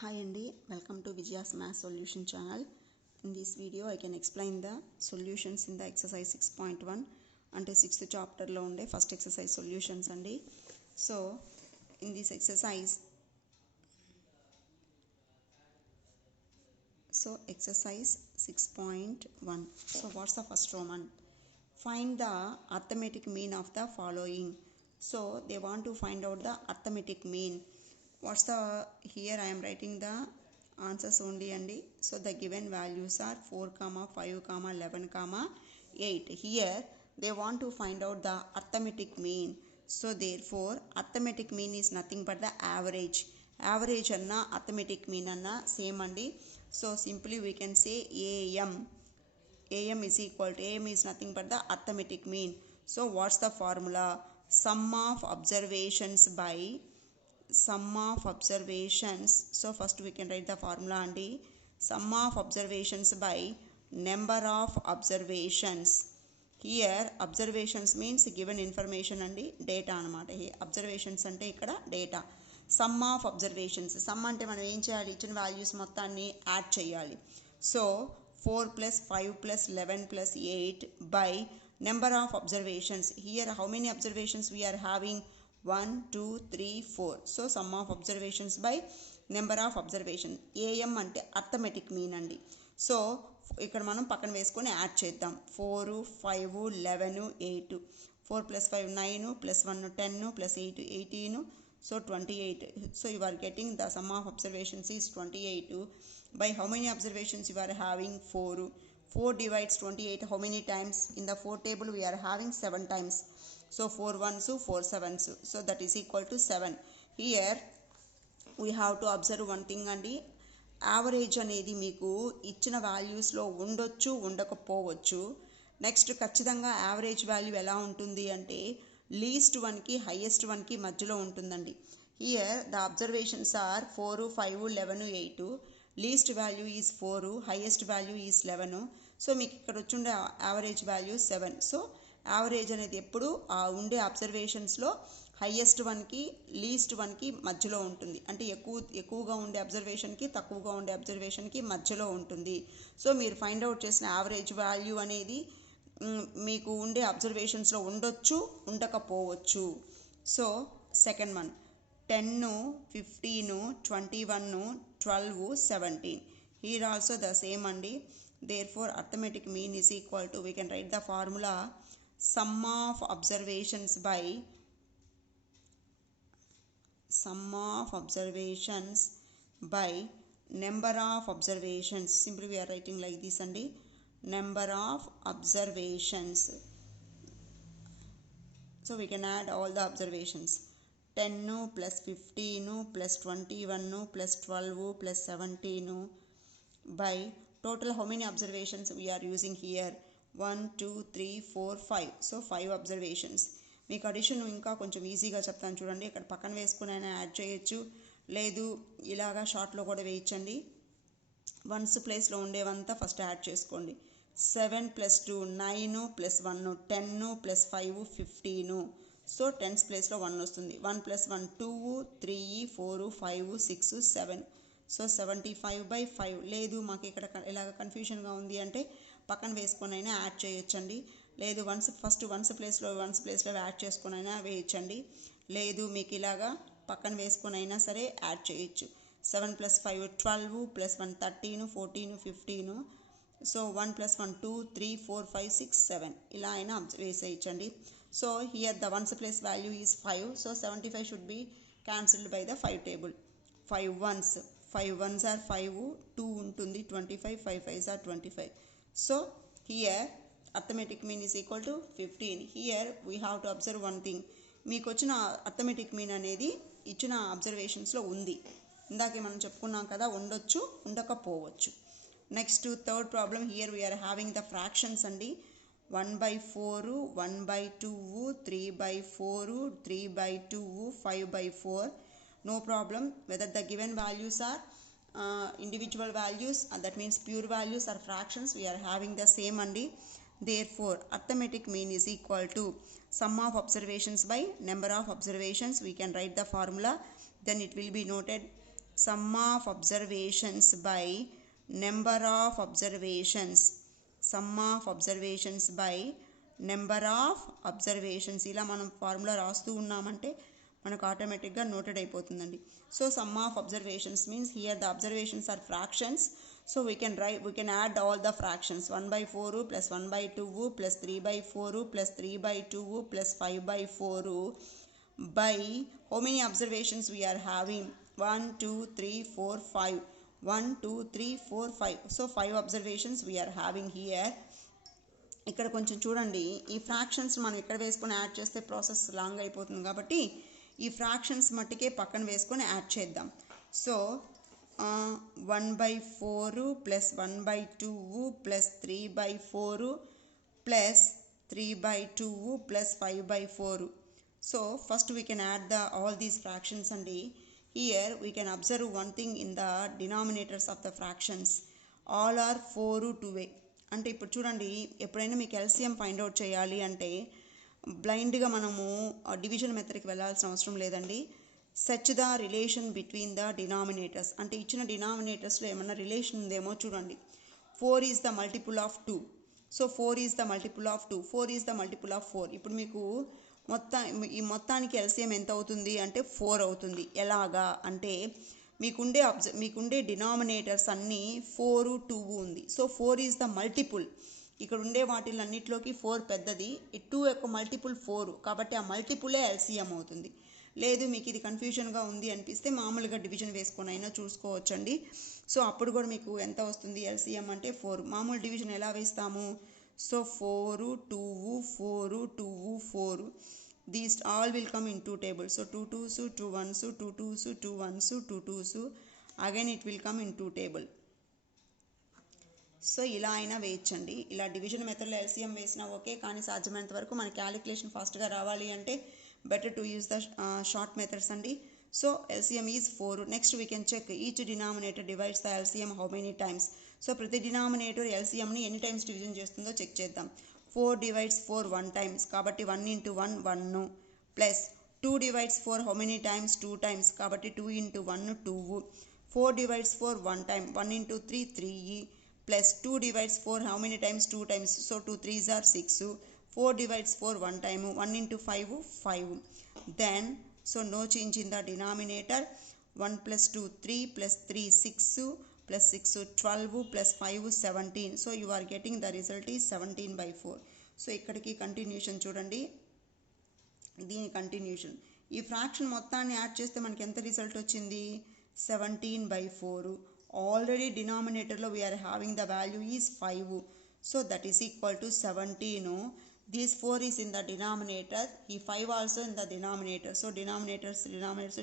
Hi Andy, welcome to Vijaya's Math Solution channel. In this video I can explain the solutions in the exercise 6.1 and 6th chapter lo unde first exercise solutions andi. So in this exercise exercise 6.1. So what's the first Roman? Find the arithmetic mean of the following. So they want to find out the arithmetic mean. What's the here I am writing the answers only andi. So the given values are 4, 5, 11, 8. Here they want to find out the arithmetic mean. So therefore arithmetic mean is nothing but the average. Average anna arithmetic mean anna same andi. So simply we can say AM is equal to AM is nothing but the arithmetic mean. So what's the formula? Sum of observations by sum of observations. So first we can write the formula andi. Sum of observations by number of observations. Here observations means given information andi, data anamata. Here observations ante ikkada data. Sum of observations. Sum ante మనం ఏం చేయాలి? ఇచ్చిన values మొత్తాన్ని add చేయాలి. So 4 plus 5 plus 11 plus 8 by number of observations. Here how many observations we are having? 1, 2, 3, 4. So sum of observations by number of observation. AM అంటే arithmetic mean అండి. So ఇక్కడ మనం పక్కన వేసుకొని యాడ్ చేద్దాం. 4, 5, 11, 8. 4 plus 5 9 plus 1 10 plus 8 18. So 28. So you are getting the sum of observations is 28. By how many observations you are having? 4. 4 divides 28 how many times? In the 4 table we are having 7 times. So 4 ones, 4 sevens. So that is equal to 7. Here we have to observe one thing అండి. Average అనేది మీకు ఇచ్చిన వాల్యూస్లో ఉండొచ్చు ఉండకపోవచ్చు. Next ఖచ్చితంగా average value ఎలా ఉంటుంది అంటే లీస్ట్ వన్కి హైయెస్ట్ వన్కి మధ్యలో ఉంటుందండి. Here the observations are 4, 5, 11, 8. Least value is 4, highest value is 11. So మీకు ఇక్కడ వచ్చుండే యావరేజ్ వాల్యూ 7. సో యావరేజ్ అనేది ఎప్పుడు ఆ ఉండే అబ్జర్వేషన్స్లో హైయెస్ట్ వన్కి లీస్ట్ వన్కి మధ్యలో ఉంటుంది. అంటే ఎక్కువగా ఉండే అబ్జర్వేషన్కి తక్కువగా ఉండే అబ్జర్వేషన్కి మధ్యలో ఉంటుంది. సో మీరు ఫైండ్ అవుట్ చేసిన యావరేజ్ వాల్యూ అనేది మీకు ఉండే అబ్జర్వేషన్స్లో ఉండొచ్చు ఉండకపోవచ్చు. So second one 10, 15, 21, 12, 17. Here also the same andi. Therefore arithmetic mean is equal to, we can write the formula, sum of observations by number of observations. Simply we are writing like this andi. Number of observations. So we can add all the observations. 10 plus 15 plus 21 plus 12 plus 17 by total how many observations we are using here? 1, 2, 3, 4, 5. So 5 observations. మీకు addition ఇంకా కొంచెం ఈజీగా చెప్తాను చూడండి. ఇక్కడ పక్కన వేసుకుని అయినా యాడ్ చేయొచ్చు, లేదు ఇలాగా షార్ట్లో కూడా వేయించండి. వన్స్ ప్లేస్లో ఉండేవంతా ఫస్ట్ యాడ్ చేసుకోండి. 7 plus 2 9 plus 1 10 plus 5 15. So tense ప్లేస్లో 1 వస్తుంది. 1 plus 1 2 3 4 5 6 7. సో 75/5. లేదు మాకు ఇక్కడ ఇలాగ కన్ఫ్యూషన్గా ఉంది అంటే పక్కన వేసుకొని అయినా యాడ్ చేయొచ్చండి. లేదు వన్స్ ప్లేస్లో యాడ్ చేసుకొని అయినా వేయచ్చండి. లేదు మీకు ఇలాగా పక్కన వేసుకొని అయినా సరే యాడ్ చేయొచ్చు. 7 plus 5 12 plus 1 13 14 15. సో 1 plus 1 2 3 4 5 6 7 ఇలా అయినా వేసేయచ్చండి. So here the ones place value is 5. So 75 should be cancelled by the 5 table. 5 ones are 5, 2 ఉంటుంది 25, 5 5s are 25. So here arithmetic mean is equal to 15. Here we have to observe one thing. మీకు వచ్చిన arithmetic mean అనేది ఇచ్చిన అబ్జర్వేషన్స్లో ఉంది. ఇందాకే మనం చెప్పుకున్నాం కదా, ఉండొచ్చు ఉండకపోవచ్చు. Next third problem. Here we are having the fractions అండి. 1/4, 1/2, 3/4, 3/2, 5/4. No problem whether the given values are individual values, that means pure values or fractions, we are having the same andi. Therefore arithmetic mean is equal to sum of observations by number of observations. We can write the formula, then it will be noted sum of observations by number of observations, sum of observations by number of observations. ఇలా మనం formula రాస్తూ ఉన్నామంటే మనకు ఆటోమేటిక్గా noted అయిపోతుందండి. So sum of observations means here the observations are fractions. So we can add all the fractions 1/4 plus 1/2 plus 3/4 plus 3/2 plus 5/4 by how many observations we are having? 1 2 3 4 5. 1 2 3 4 5. So 5 observations we are having here. ఇక్కడ కొంచెం చూడండి, ఈ fractions మనం ఇక్కడ వేసుకొని add చేస్తే process long అయిపోతుంది కాబట్టి ఈ ఫ్రాక్షన్స్ మట్టుకే పక్కన వేసుకొని యాడ్ చేద్దాం. So 1/4 plus 1/2 plus 3/4 plus 3/2 plus 5/4. So first we can add all these fractions and here we can observe one thing in the denominators of the fractions. All are 4 2 అంటే ఇప్పుడు చూడండి, ఎప్పుడైనా మీకు ఎల్సిఎం ఫైండ్ అవుట్ చేయాలి అంటే బ్లైండ్గా మనము division మెథడ్కి వెళ్ళాల్సిన అవసరం లేదండి. Search the relation between the denominators. అంటే ఇచ్చిన డినామినేటర్స్లో ఏమన్నా రిలేషన్ ఉందేమో చూడండి. 4 is the multiple of 2. So 4 is the multiple of 2. 4 is the multiple of 4. ఇప్పుడు మీకు ఈ మొత్తానికి ఎల్సిఎం ఎంత అవుతుంది అంటే 4 అవుతుంది. ఎలాగా అంటే మీకుండే డినామినేటర్స్ అన్నీ 4 2 ఉంది. So 4 is the multiple. ఇక్కడ ఉండే వాటిలన్నిటిలోకి 4 పెద్దది, 2 యొక్క మల్టిపుల్ 4 కాబట్టి ఆ మల్టిపులే ఎల్సిఎం అవుతుంది. లేదు మీకు ఇది కన్ఫ్యూజన్గా ఉంది అనిపిస్తే మామూలుగా డివిజన్ వేసుకొని అయినా చూసుకోవచ్చండి. సో అప్పుడు కూడా మీకు ఎంత వస్తుంది ఎల్సిఎం అంటే 4. మామూలు డివిజన్ ఎలా వేస్తాము? So 4 2 4 2 4. These all will come in 2 tables. So 2 2s 2 1s 2 2s 2 1s 2 2s. Again it will come in 2 table. So ఇలా అయినా వేయచ్చండి. ఇలా డివిజన్ మెథడ్లో ఎల్సిఎం వేసినా ఓకే, కానీ సాధ్యమైనంత వరకు మన క్యాలిక్యులేషన్ ఫాస్ట్గా రావాలి అంటే better to use the short methods అండి. So LCM is 4. Next we can check each denominator divides the LCM how many times. So ప్రతి డినామినేటర్ LCMని ఎన్ని టైమ్స్ డివిజన్ చేస్తుందో చెక్ చేద్దాం. 4 divides 4 1 times కాబట్టి 1 into 1 1 plus 2 divides 4 how many times 2 times కాబట్టి 2 into 1 2. 4 divides 4 1 time 1 into 3 3 plus 2 divides 4 how many times 2 times. So 2 3s are 6. 4 divides 4 1 time 1 into 5 5. Then so no change in the denominator. 1 plus 2 3 plus 3 6 plus 6 12 plus 5 17. So you are getting the result is 17/4. So ఇక్కడికి continuation చూడండి, దీని continuation. ఈ fraction మొత్తాన్ని add చేస్తే మనకి ఎంత result వచ్చింది? 17/4. Already డినామినేటర్లో we are having the value is 5. So that is equal to 17. This 4 is in the denominator, the 5 also in the denominator. So denominators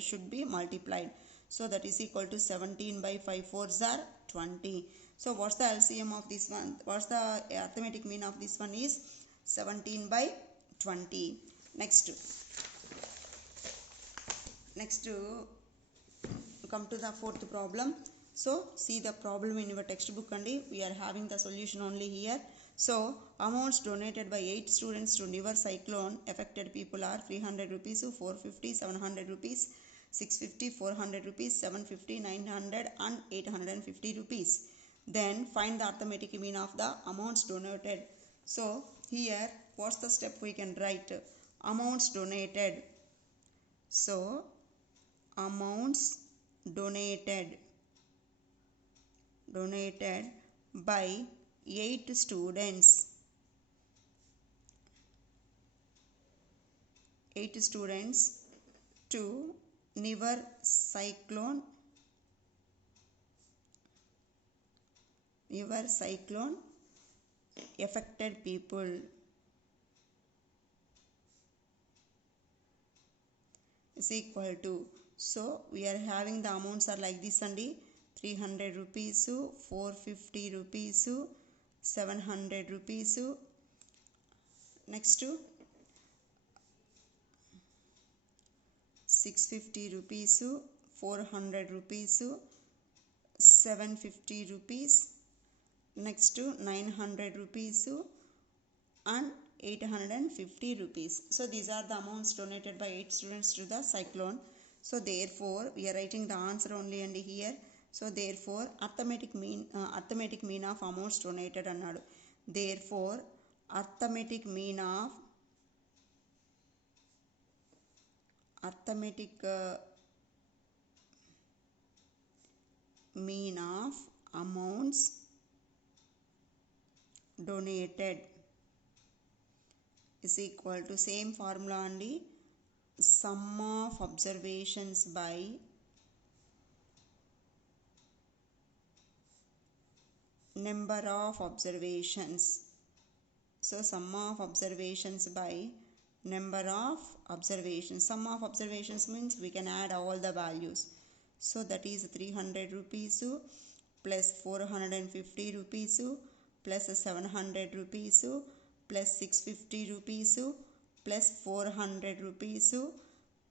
should be multiplied. So that is equal to 17/5 4s are 20. So what's the LCM of this one? What's the arithmetic mean of this one is 17/20. Next come to the fourth problem. So see the problem in your textbook and we are having the solution only here. So amounts donated by 8 students to Nivar cyclone affected people are 300 rupees, 450, 700 rupees, 650, 400 rupees, 750, 900 and 850 rupees. Then find the arithmetic mean of the amounts donated. So here what's the step we can write? Amounts donated. So amounts donated by 8 students. 8 students to Nivar cyclone affected people. Is equal to, so we are having the amounts are like this and 300 rupees, 450 rupees, 700 rupees. Next 650 rupees, 400 rupees, 750 rupees. Next 900 rupees and 850 rupees. So these are the amounts donated by 8 students to the cyclone. So therefore we are writing the answer only and here. So therefore arithmetic mean of amounts donated annadu. Therefore arithmetic mean of mean of amounts donated is equal to same formula only, sum of observations by number of observations. So sum of observations by number of observations. Sum of observations means we can add all the values. So that is 300 rupees plus 450 rupees plus 700 rupees plus 650 rupees plus 400 rupees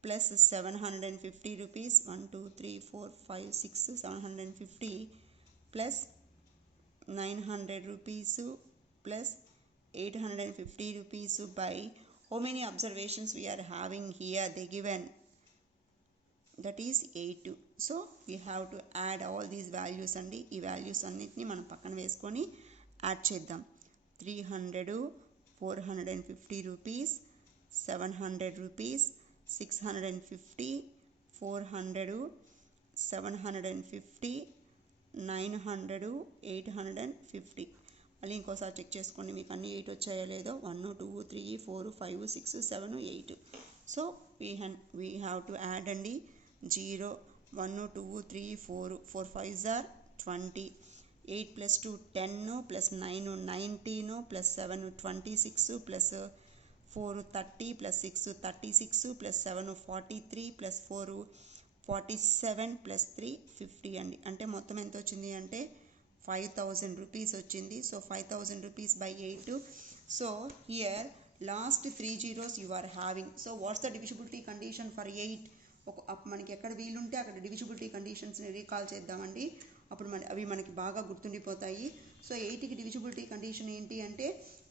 plus 750 rupees. 1 2 3 4 5 6 750 plus 900 rupees plus 850 rupees by how many observations we are having here they given, that is 8. So we have to add all these values and ఈ values అన్నిటిని మనం పక్కన వేసుకొని add చేద్దాం. 300 450 rupees 700 rupees 650 400 750 900 850. మళ్ళీ ఇంకోసారి check చేసుకోండి మీకు అన్ని 8 వచ్చాయో లేదో. 1 2 3 4 5 6 7 8. So we have to add అండి 0 1 2 3 4 4 5s are 20, 8 plus 2 10 plus 9 19 plus 7 26 plus 4 30 plus 6 36 plus 7 43 plus 4 47 plus 3 50 అండి. అంటే మొత్తం ఎంత వచ్చింది అంటే 5000 రూపీస్ వచ్చింది. So 5000 rupees by 8. So here last 3 zeros you are having. So what's the divisibility condition for 8? మనకి ఎక్కడ వీలుంటే అక్కడ డివిజిబిలిటీ కండిషన్స్ని రీకాల్ చేద్దామండి. అప్పుడు అవి మనకి బాగా గుర్తుండిపోతాయి. సో 8కి డివిజిబిలిటీ కండిషన్ ఏంటి అంటే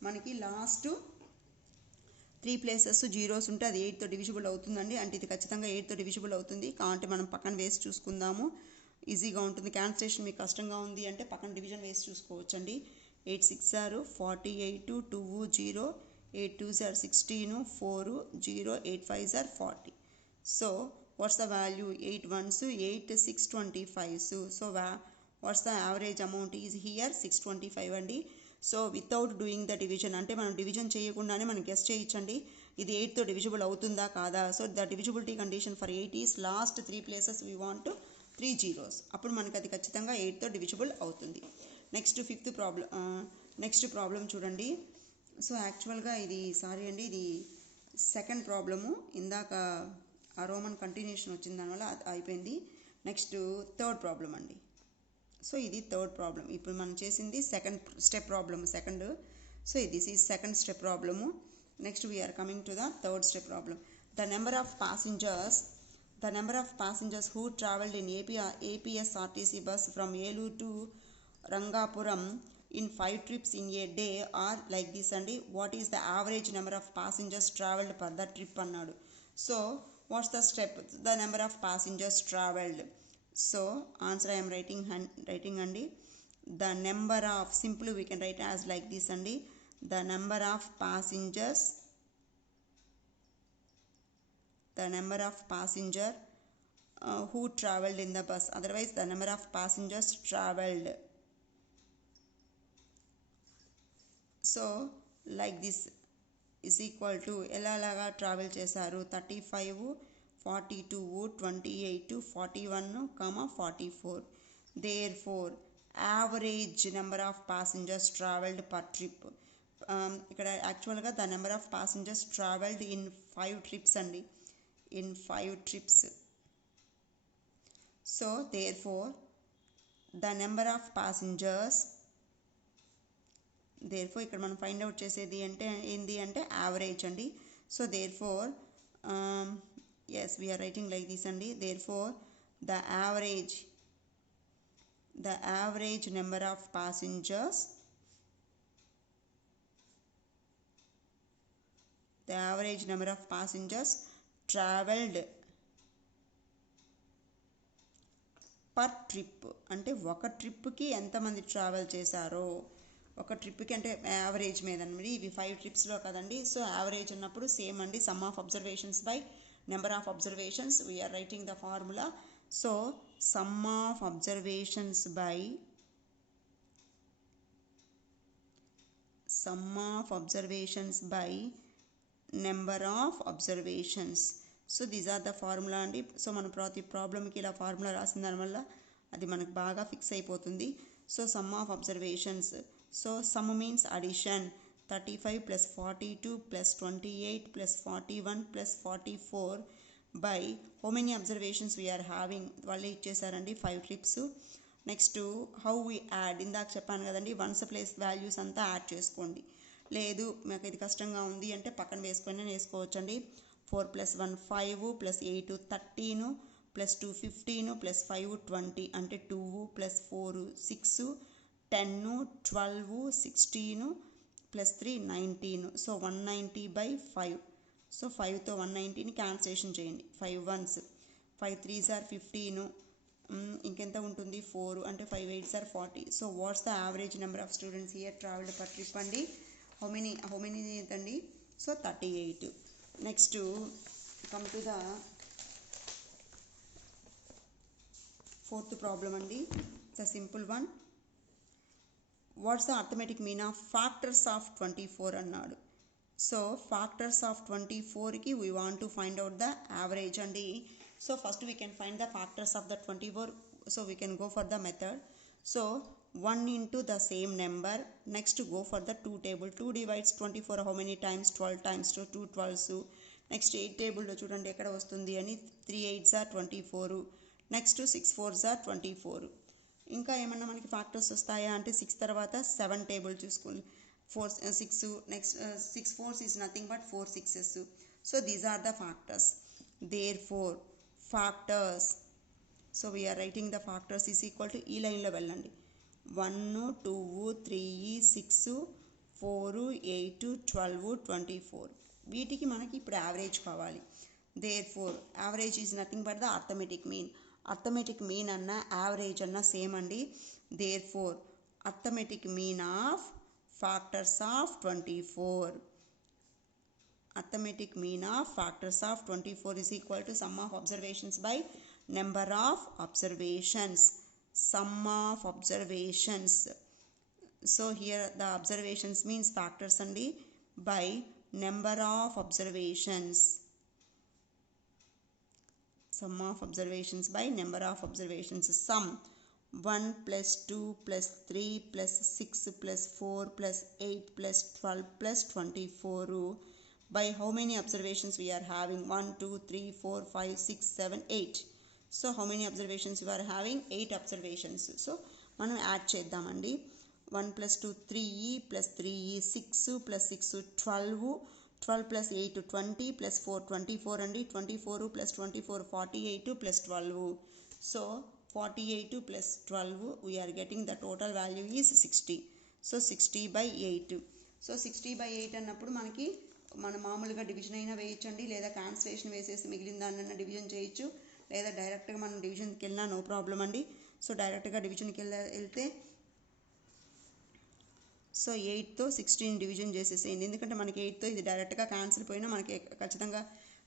మనకి లాస్ట్ 3 ప్లేసెస్ జీరోస్ ఉంటే అది 8తో డివిజిబుల్ అవుతుందండి. అంటే ఇది ఖచ్చితంగా 8తో డివిజిబుల్ అవుతుంది. కాబట్టి మనం పక్కన వేసి చూసుకుందాము, ఈజీగా ఉంటుంది. క్యాన్సిలేషన్ మీకు కష్టంగా ఉంది అంటే పక్కన డివిజన్ వేసి చూసుకోవచ్చండి. 8 6 are 48 2 0 8 2s are 16 4 0 8 5s are 40. So what's the value? 8 1s 8 6 25s. So what's the average amount is here? 625 అండి. So without doing the division అంటే మనం డివిజన్ చేయకుండానే మనం గెస్ చేయొచ్చండి ఇది 8తో డివిజిబుల్ అవుతుందా కాదా. So the divisibility condition for 8 is lost 3 places we want 3 zeros. అప్పుడు మనకి అది ఖచ్చితంగా 8తో డివిజిబుల్ అవుతుంది. నెక్స్ట్ నెక్స్ట్ ప్రాబ్లం చూడండి. సో యాక్చువల్గా ఇది ఇది సెకండ్ ప్రాబ్లము. ఇందాక ఆ రోమన్ కంటిన్యూషన్ వచ్చిన దానివల్ల అయిపోయింది. నెక్స్ట్ థర్డ్ ప్రాబ్లం అండి. సో ఇది థర్డ్ ప్రాబ్లం. ఇప్పుడు మనం చేసింది second step problem second. So this is second step problem. Next we are coming to the third step problem. The number of passengers who travelled in APSRTC bus from Eluru to Rangapuram in 5 trips in a day are like this అండి. What is the average number of passengers travelled per the trip అన్నాడు. So what's the step? The number of passengers travelled. So answer I am writing అండి. The number of, simply we can write as like this అండి. The number of passengers who travelled in the bus, otherwise the number of passengers travelled. So like this is equal to ఎలాగా travel చేశారు 35 42 28 41 44. Therefore average number of passengers travelled per trip. ఇక్కడ యాక్చువల్గా the number of passengers travelled in 5 trips అండి, in 5 trips. So therefore the number of passengers, therefore ఇక్కడ మనం find out చేసేది అంటే ఏంది అంటే యావరేజ్ అండి. So therefore yes we are writing like this అండి. therefore the average number of passengers, travelled per trip అంటే ఒక ట్రిప్కి ఎంతమంది ట్రావెల్ చేశారో, ఒక ట్రిప్కి అంటే యావరేజ్ మీద అనమాట. ఇవి 5 ట్రిప్స్లో కదండి. సో యావరేజ్ ఉన్నప్పుడు సేమ్ అండి, sum of observations by number of observations. We are writing the formula. So sum of observations by number of observations. So these are the formula అండి. సో మన ప్రతి ప్రాబ్లమ్కి ఇలా ఫార్ములా రాసిన దానివల్ల అది మనకు బాగా ఫిక్స్ అయిపోతుంది. So sum of observations. So some means addition. 35 plus 42 plus 28 plus 41 plus 44 by how many observations we are having. వాళ్ళు ఇచ్చేసారండి 5 trips. Next how we add. ఇందాక చెప్పాను కదండి, వన్స్ ప్లేస్ వాల్యూస్ అంతా యాడ్ చేసుకోండి. లేదు మాకు ఇది కష్టంగా ఉంది అంటే పక్కన వేసుకోవచ్చండి. 4 + 1 5 + 8 13 + 2 15 + 5 20 అంటే 2 + 4 6 10 12 16 + 3 19. సో 190/5. సో 5తో 190ని క్యాన్సిలేషన్ చేయండి. 5 1s 5 3s are 15. ఇంకెంత ఉంటుంది 4 అంటే 5 8s are 40. So what's the average number of students here travelled per trip అండి? హౌ మెనీ ఏంటండి? So 38. Next come to the 4th problem అండి. It's a simple one. What's the arithmetic mean of factors of 24 అన్నాడు. So factors of 24కి we want to find out the average అండి. So first we can find the factors of the 24. So we can go for the method. So 1 into the same number. Next go for the 2 table. 2 divides 24 how many times? 12 times. So 2 12s. Next 8 టేబుల్లో చూడండి ఎక్కడ వస్తుంది అని. 3 8s are 24. Next 6 4s are 24. ఇంకా ఏమన్నా మనకి factors వస్తాయా అంటే 6 తర్వాత 7 టేబుల్ చూసుకోండి. 4 6 next 6 4s is nothing but 4 6s. So these are the factors. therefore factors. So we are writing the factors is equal to ఈ లైన్లో వెళ్ళండి. 1 2 3 6 4 8 12 24. వీటికి మనకి ఇప్పుడు యావరేజ్ కావాలి. therefore average is nothing but the arithmetic mean. Arithmetic mean అన్న average అన్న same అండి. therefore arithmetic mean of factors of 24. arithmetic mean of factors of 24 is equal to sum of observations by number of observations. Sum of observations. So here the observations means factors only by number of observations. Sum of observations by number of observations. Sum 1 plus 2 plus 3 plus 6 plus 4 plus 8 plus 12 plus 24. By how many observations we are having? 1 2 3 4 5 6 7 8. So how many observations we are having? 8 observations. So మనం add చేద్దామండి. 1 plus 2 3 plus 3 6 plus 6 12 12 plus 8 20 plus 4 24 అండి. 24 plus 24 48 plus 12. So 48 plus 12 we are getting the total value is 60. So 60/8. So 60/8 అన్నప్పుడు మనకి మనం మామూలుగా division అయినా వేయచ్చండి, లేదా cancellation వేసేసి మిగిలిన దాన్ని డివిజన్ చేయొచ్చు, లేదా డైరెక్ట్గా మనం డివిజన్కి వెళ్ళినా నో ప్రాబ్లం అండి. సో డైరెక్ట్గా డివిజన్కి వెళ్తే సో 8తో 16 డివిజన్ చేసేసేయండి. ఎందుకంటే మనకి 8తో ఇది డైరెక్ట్గా క్యాన్సిల్ పోయినా మనకి ఖచ్చితంగా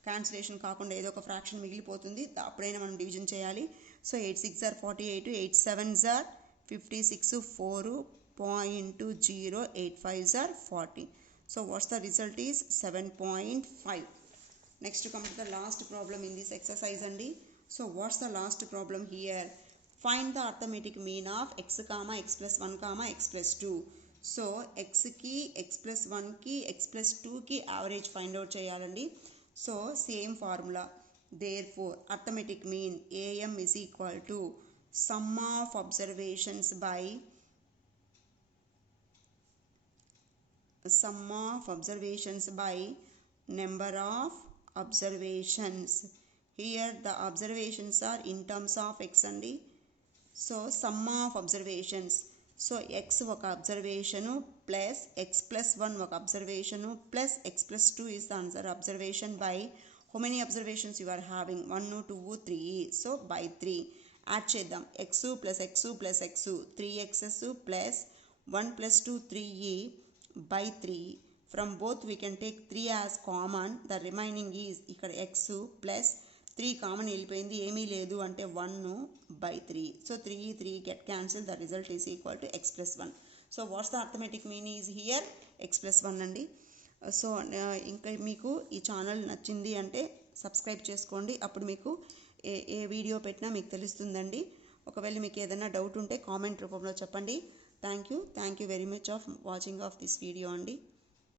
క్యాన్సిలేషన్ కాకుండా ఏదో ఒక ఫ్రాక్షన్ మిగిలిపోతుంది, అప్పుడైనా మనం డివిజన్ చేయాలి. So 8 6 are 48, 8 7s are 56, 4.20, 8 5s are 40. So what's the result is 7.5. Next to come to the last problem in this exercise andi. So what's the last problem here? Find the arithmetic mean of x comma x plus 1 comma x plus 2. So x ki x plus 1 ki x plus 2 ki average find out cheyalandi. So same formula. Therefore arithmetic mean am is equal to sum of observations by number of observations. Here the observations are in terms of x andi. So sum of observations. So x oka observation plus x plus 1 oka observation plus x plus 2 is the answer. Observation by how many observations you are having? 1 2 3. So by 3. Add చేద్దాం. X plus X plus X 3xs plus 1 plus 2 3e by 3. From both we can take 3 as common. The remaining is ఇక్కడ x plus 3 common వెళ్ళిపోయింది, ఏమీ లేదు అంటే 1 by 3. So 3 get cancelled. The result is equal to x plus 1. So what's the arithmetic mean is here x plus 1 అండి. So ఇంకా మీకు ఈ channel నచ్చింది అంటే సబ్స్క్రైబ్ చేసుకోండి. అప్పుడు మీకు ఏ వీడియో పెట్టినా మీకు తెలుస్తుందండి. ఒకవేళ మీకు ఏదైనా డౌట్ ఉంటే కామెంట్ రూపంలో చెప్పండి. Thank you very much of watching of this video అండి.